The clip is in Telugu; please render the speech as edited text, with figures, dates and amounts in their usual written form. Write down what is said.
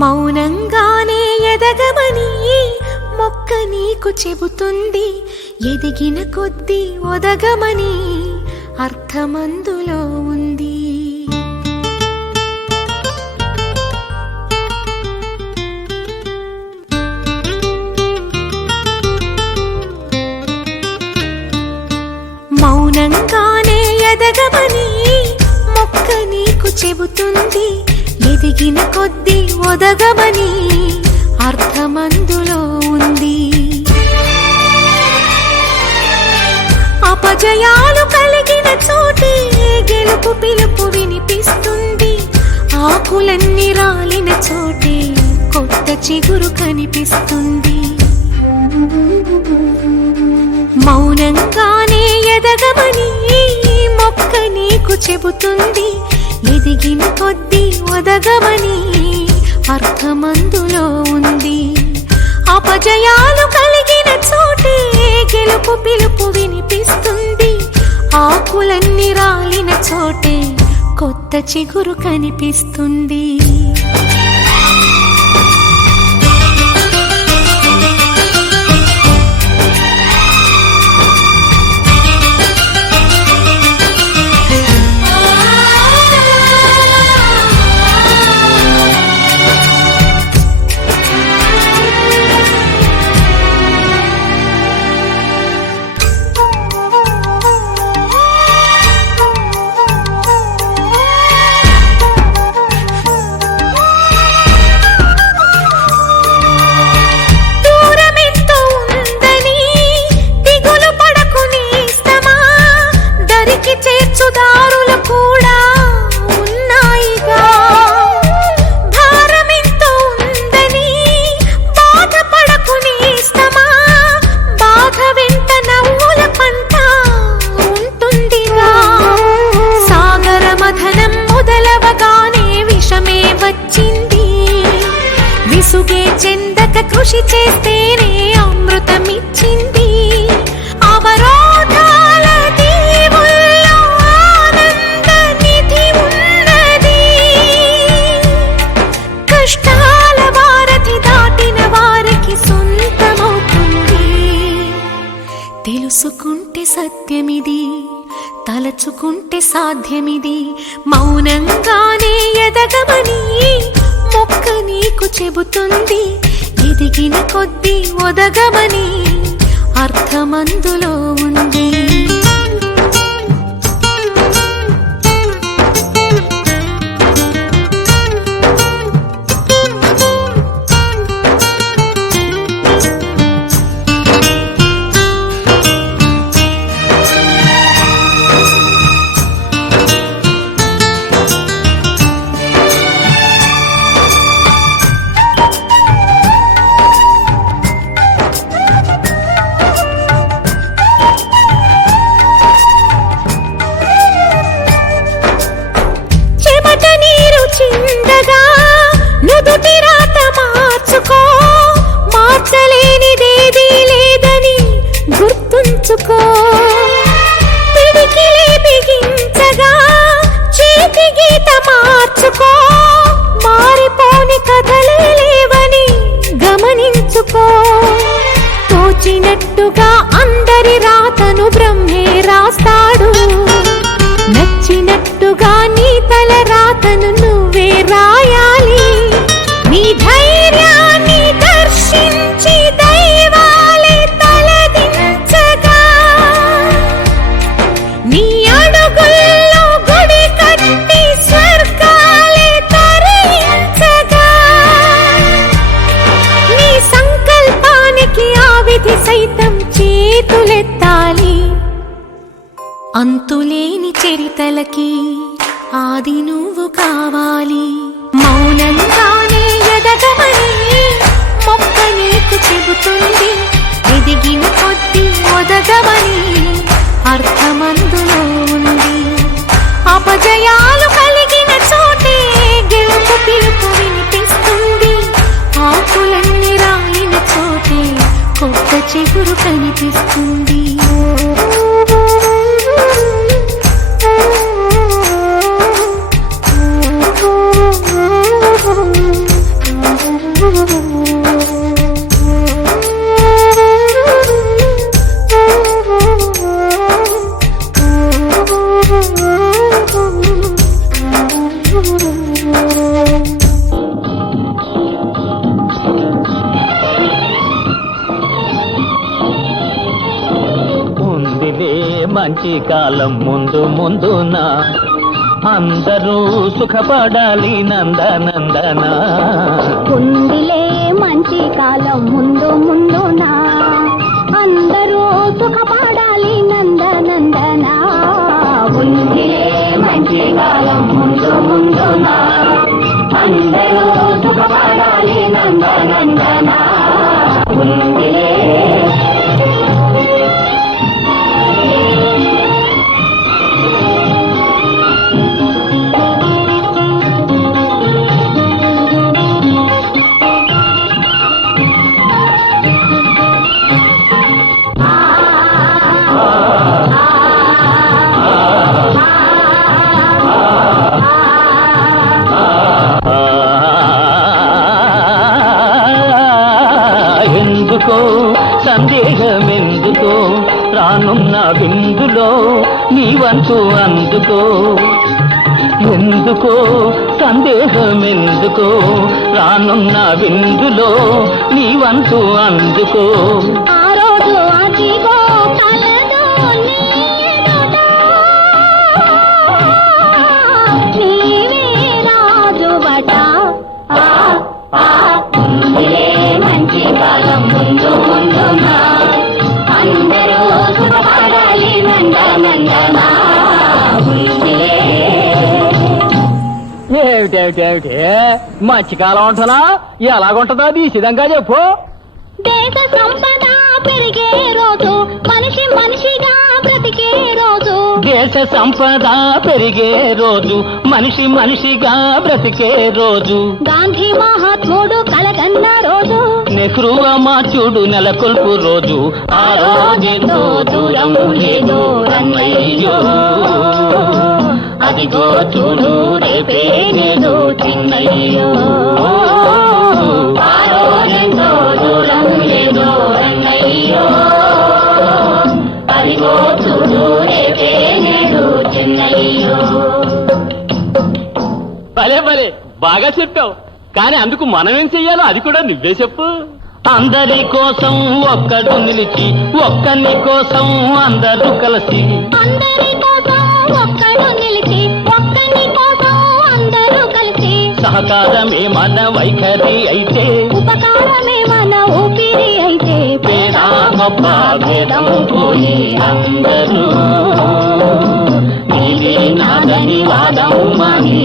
మౌనంగానే ఎదగమని మొక్క నీకు చెబుతుంది. ఎదిగిన కొద్దీ ఒదగమని అర్థమందులో ఉంది. మౌనంగానే ఎదగమని మొక్క నీకు చెబుతుంది. ఎదిగిన కొద్దీ ఒదగమని అర్థమందులో ఉంది. అపజయాలు కలిగిన చోటే గెలుపు పిలుపు వినిపిస్తుంది. ఆకులన్నీ రాలిన చోటే కొత్త చిగురు కనిపిస్తుంది. మౌనంగానే ఎదగమని మొక్క నీకు చెబుతుంది. ఎదిగిన కొద్దీ ఒదగమని అర్థమందులో ఉంది. అపజయాలు కలిగిన చోటే గెలుపు పిలుపు వినిపిస్తుంది. ఆకులన్నీ రాలిన చోటే కొత్త చిగురు కనిపిస్తుంది. కృషి చేస్తేనే అమృతమిచ్చింది. అవరోధాల దీవుల్లో ఆనంద నిధి ఉన్నది. కష్టాల వారధి దాటిన వారికి సొంతమవుతుంది. తెలుసుకుంటే సత్యమిది, తలచుకుంటే సాధ్యమిది. మౌనంగానే ఎదగమని మొక్క నీకు చెబుతుంది. ఎదిగిన కొద్దీ ఒదగమని అర్థమందులో ఉంది. మార్చలేనిదేదీ లేదని గుర్తుంచుకో. పిడికిలి బిగించగా చేతి గీత మార్చుకో. మారిపోని కథలే లేవని గమనించుకో. తోచినట్టుగా అందరి రాతను బ్రహ్మే రాస్తాడు. నచ్చినట్టుగా నీ తల రాతను నువ్వే రాయాలి. నీ ధైర్యాన్ని దర్శించి దైవాలే తలదించగా, నీ అడుగుల్లో గుడి కట్టి స్వర్గాలే తరలించగా, నీ సంకల్పానికి ఆ విధి సైతం చేతులెత్తాలి. అంతులేని చరితలకి ఆది నువ్వు కావాలి. మౌనంగానే ఎదగమని మొక్క నీకు చెబుతుంది. ఎదిగిన కొద్దీ ఒదగమని అర్థమందులో ఉంది. అపజయాలు కలిగిన చోటే గెలుపు పిలుపు వినిపిస్తుంది. ఆకులన్నీ రాలిన చోటే కొత్త చిగురు కనిపిస్తుంది. మంచి కాలం ముందు ముందున అందరూ సుఖపడాలి నందనందన. ఉందిలే మంచి కాలం ముందు ముందున అందరూ సుఖపడాలి నందనందన. ఉందిలే మంచి కాలం ముందు ముందున అందరూ సుఖపడాలి నందనందన. ఉందిలే సందేహమెందుకో రానున్న విందులో నీవంతు అందుకో. ఎందుకో సందేహమెందుకో రానున్న విందులో నీవంతు అందుకో. ఆ రోజు అదిగో కలదో నీవే రాజువట. మంచి కాలం ముందు ముందున అందరూ సుఖపడాలి నందనందన. ఏమిటేమిటేమిటి మధ్యకాలం ఉంటున్నా ఎలాగుంటుందో తీసిదంగా చెప్పు. దేశ సంపద పెరిగే రోజు మనిషి మనిషిగా బ్రతికే రోజు. దేశ సంపద పెరిగే రోజు మనిషి మనిషిగా బ్రతికే రోజు. గాంధీ మహాత్ముడు కలగన్న రోజు. నెహ్రూ అమాచుడు నెలకొల్పు రోజు. ఆ రోజెంతో దూరం లేదో రన్నయ్యో అదిగో చూడు రేపే నేదో చిన్నయ్యో. ఆ రోజెంతో దూరం లేదో రన్నయ్యో అదిగో చూడు రేపే నేదో చిన్నయ్యో. భలే భలే బాగా చెప్పావు. కానీ అందుకు మనమేం చెయ్యాలో అది కూడా నువ్వే చెప్పు. అందరి కోసం ఒక్కడు నిలిచి ఒక్కని కోసం అందరూ కలిసి. అందరి కోసం ఒక్కడు నిలిచి ఒక్కని కోసం అందరూ కలిసి. సహకారమే మన వైఖరి అయితే ఉపకారమే మన ఊపిరి అయితే. పేద గొప్ప భేదం పోయి అందరూ నీది నాదని వాదం మాని.